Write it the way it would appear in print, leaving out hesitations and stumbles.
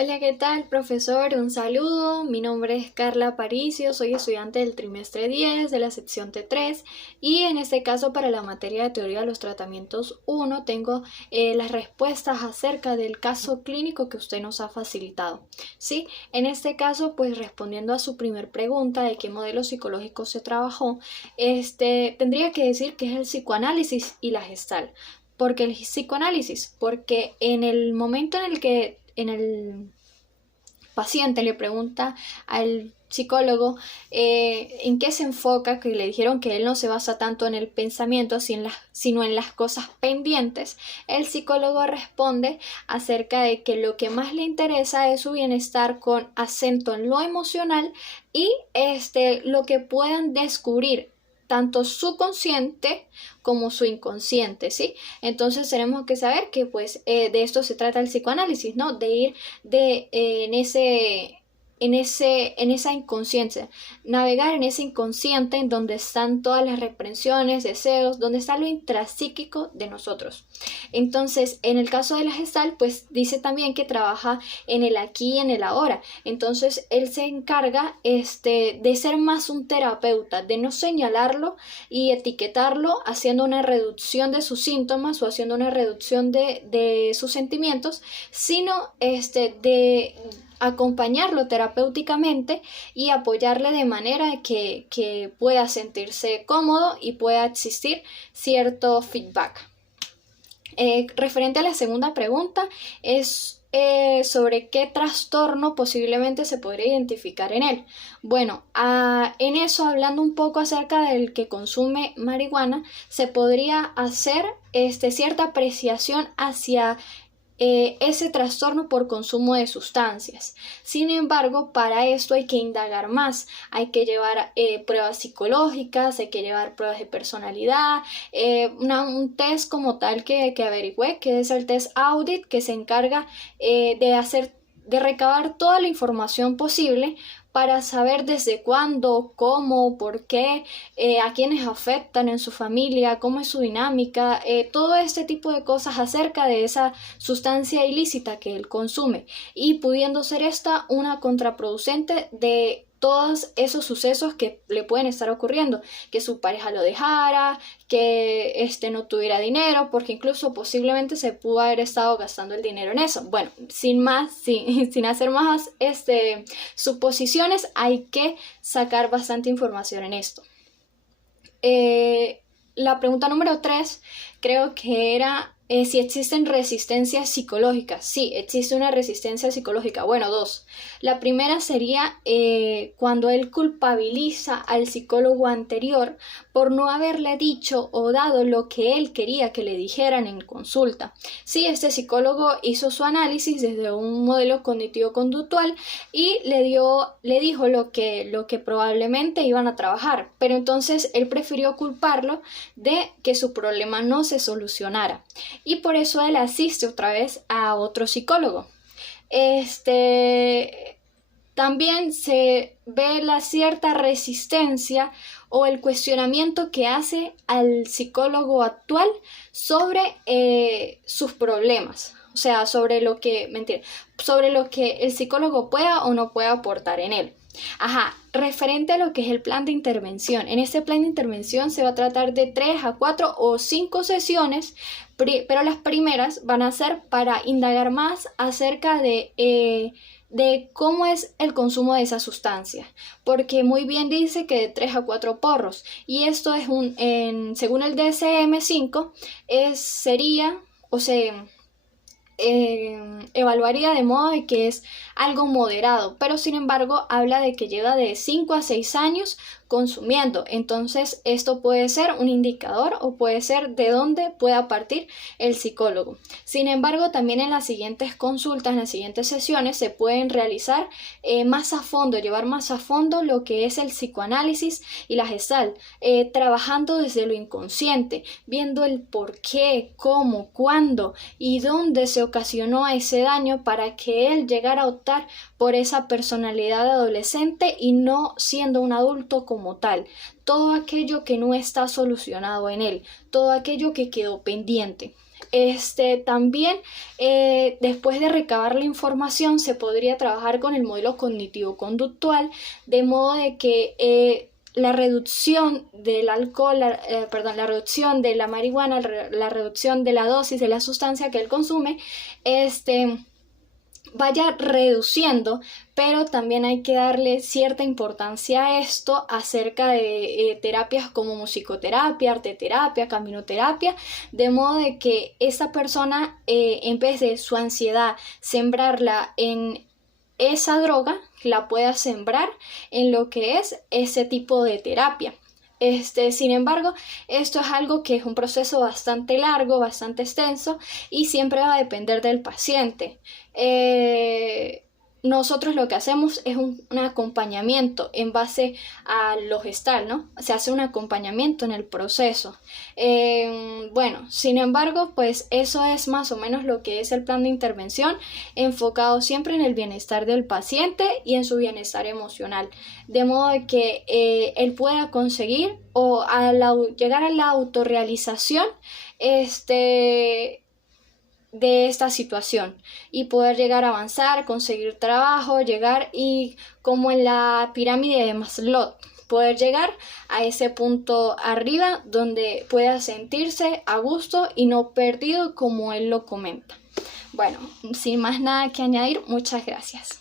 Hola, ¿qué tal, profesor? Un saludo. Mi nombre es Carla Paricio, soy estudiante del trimestre 10 de la sección T3 y en este caso para la materia de teoría de los tratamientos 1 tengo las respuestas acerca del caso clínico que usted nos ha facilitado. ¿Sí? En este caso, pues respondiendo a su primer pregunta de qué modelo psicológico se trabajó, tendría que decir que es el psicoanálisis y la Gestalt. ¿Por qué el psicoanálisis? Porque en el momento en el que en el paciente le pregunta al psicólogo en qué se enfoca, que le dijeron que él no se basa tanto en el pensamiento sino en las cosas pendientes, el psicólogo responde acerca de que lo que más le interesa es su bienestar con acento en lo emocional y lo que puedan descubrir tanto su consciente como su inconsciente, ¿sí? Entonces tenemos que saber que pues de esto se trata el psicoanálisis, ¿no? De ir en esa inconsciencia, navegar en ese inconsciente en donde están todas las reprensiones, deseos, donde está lo intrapsíquico de nosotros. Entonces, en el caso de la Gestalt, pues dice también que trabaja en el aquí y en el ahora. Entonces, él se encarga de ser más un terapeuta, de no señalarlo y etiquetarlo haciendo una reducción de sus síntomas o haciendo una reducción de sus sentimientos, sino de acompañarlo terapéuticamente y apoyarle de manera que pueda sentirse cómodo y pueda existir cierto feedback. Referente a la segunda pregunta es sobre qué trastorno posiblemente se podría identificar en él. Bueno, en eso, hablando un poco acerca del que consume marihuana, se podría hacer cierta apreciación hacia ese trastorno por consumo de sustancias. Sin embargo, para esto hay que indagar más, hay que llevar pruebas psicológicas, hay que llevar pruebas de personalidad, un test como tal que averigüé, que es el test Audit, que se encarga de recabar toda la información posible para saber desde cuándo, cómo, por qué, a quiénes afectan en su familia, cómo es su dinámica, todo este tipo de cosas acerca de esa sustancia ilícita que él consume y pudiendo ser esta una contraproducente de todos esos sucesos que le pueden estar ocurriendo, que su pareja lo dejara, que no tuviera dinero, porque incluso posiblemente se pudo haber estado gastando el dinero en eso. Bueno, sin más, sin hacer más suposiciones, hay que sacar bastante información en esto. La pregunta número 3 creo que era si existen resistencias psicológicas. Sí, existe una resistencia psicológica. Bueno, dos. La primera sería cuando él culpabiliza al psicólogo anterior por no haberle dicho o dado lo que él quería que le dijeran en consulta. Sí, este psicólogo hizo su análisis desde un modelo cognitivo-conductual y le dijo lo que probablemente iban a trabajar, pero entonces él prefirió culparlo de que su problema no se solucionara y por eso él asiste otra vez a otro psicólogo. También se ve la cierta resistencia o el cuestionamiento que hace al psicólogo actual sobre sus problemas, o sea, sobre lo que el psicólogo pueda o no pueda aportar en él. Referente a lo que es el plan de intervención. En este plan de intervención se va a tratar de 3 a 4 o 5 sesiones, pero las primeras van a ser para indagar más acerca de cómo es el consumo de esa sustancia, porque muy bien dice que de 3 a 4 porros, y esto es según el DSM-5 sería, o sea, evaluaría de modo de que es algo moderado, pero sin embargo habla de que lleva de 5 a 6 años consumiendo. Entonces esto puede ser un indicador o puede ser de dónde pueda partir el psicólogo. Sin embargo, también en las siguientes consultas, en las siguientes sesiones se pueden realizar más a fondo, llevar más a fondo lo que es el psicoanálisis y la Gestalt, trabajando desde lo inconsciente, viendo el por qué, cómo, cuándo y dónde se ocasionó ese daño para que él llegara a optar por esa personalidad de adolescente y no siendo un adulto como tal. Todo aquello que no está solucionado en él, todo aquello que quedó pendiente. También, después de recabar la información, se podría trabajar con el modelo cognitivo-conductual, de modo de que la reducción del alcohol, la reducción de la marihuana, la reducción de la dosis de la sustancia que él consume, vaya reduciendo, pero también hay que darle cierta importancia a esto acerca de terapias como musicoterapia, arteterapia, caminoterapia, de modo de que esa persona, en vez de su ansiedad sembrarla en esa droga, la pueda sembrar en lo que es ese tipo de terapia. Sin embargo, esto es algo que es un proceso bastante largo, bastante extenso y siempre va a depender del paciente. Nosotros lo que hacemos es un acompañamiento en base a lo gestal, ¿no? Se hace un acompañamiento en el proceso. Bueno, sin embargo, pues eso es más o menos lo que es el plan de intervención, enfocado siempre en el bienestar del paciente y en su bienestar emocional, de modo de que él pueda conseguir o llegar a la autorrealización, de esta situación y poder llegar a avanzar, conseguir trabajo, llegar y como en la pirámide de Maslow, poder llegar a ese punto arriba donde pueda sentirse a gusto y no perdido como él lo comenta. Bueno, sin más nada que añadir, muchas gracias.